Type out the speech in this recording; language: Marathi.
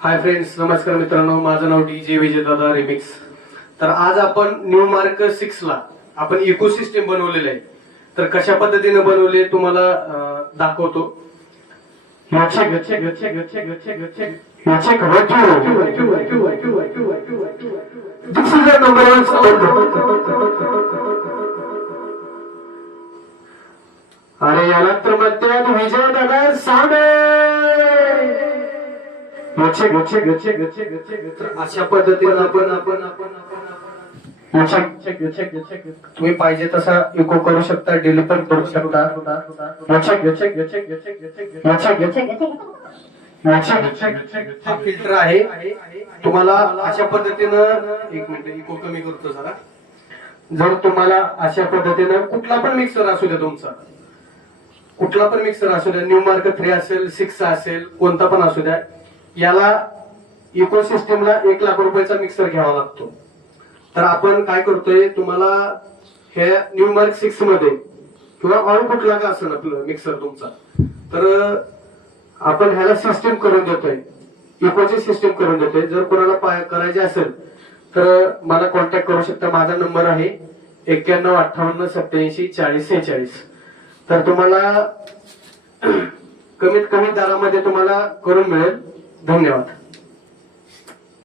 हाय फ्रेंड्स, नमस्कार मित्रांनो. माझं नाव DJ विजयदादा रिमिक्स. तर आज आपण न्यू मार्क 6 ला आपण इकोसिस्टम बनवलेलं आहे. तर कशा पद्धतीने बनवले तुम्हाला दाखवतो. This is the number one sound. अरे याला तर म्हणतात विजयदादा साउंड. अशा पद्धतीने तुम्ही पाहिजे तसा इको करू शकता, डिलीट पण करू शकता. हा फिल्टर आहे. तुम्हाला अशा पद्धतीनं एक मिनिट इको कमी करतो जरा. जर तुम्हाला अशा पद्धतीनं कुठला पण मिक्सर असू द्या, तुमचा कुठला पण मिक्सर असू द्या, न्यू मार्क 3 असेल, 6 असेल, कोणता पण असू द्या, याला इकोसिस्टमला 1 लाख रुपयाचा मिक्सर घ्यावा लागतो. तर आपण काय करतोय, तुम्हाला हे न्यू मार्क 6 मध्ये किंवा ऑल कुठला का असेल आपलं मिक्सर तुमचा, तर आपण ह्याला सिस्टम करून देतोय, इकोची सिस्टम करून देतोय. जर कोणाला करायचे असेल तर मला कॉन्टॅक्ट करू शकता. माझा नंबर आहे 9158874046. तर तुम्हाला कमीत कमी दरामध्ये तुम्हाला करून मिळेल. धन्यवाद.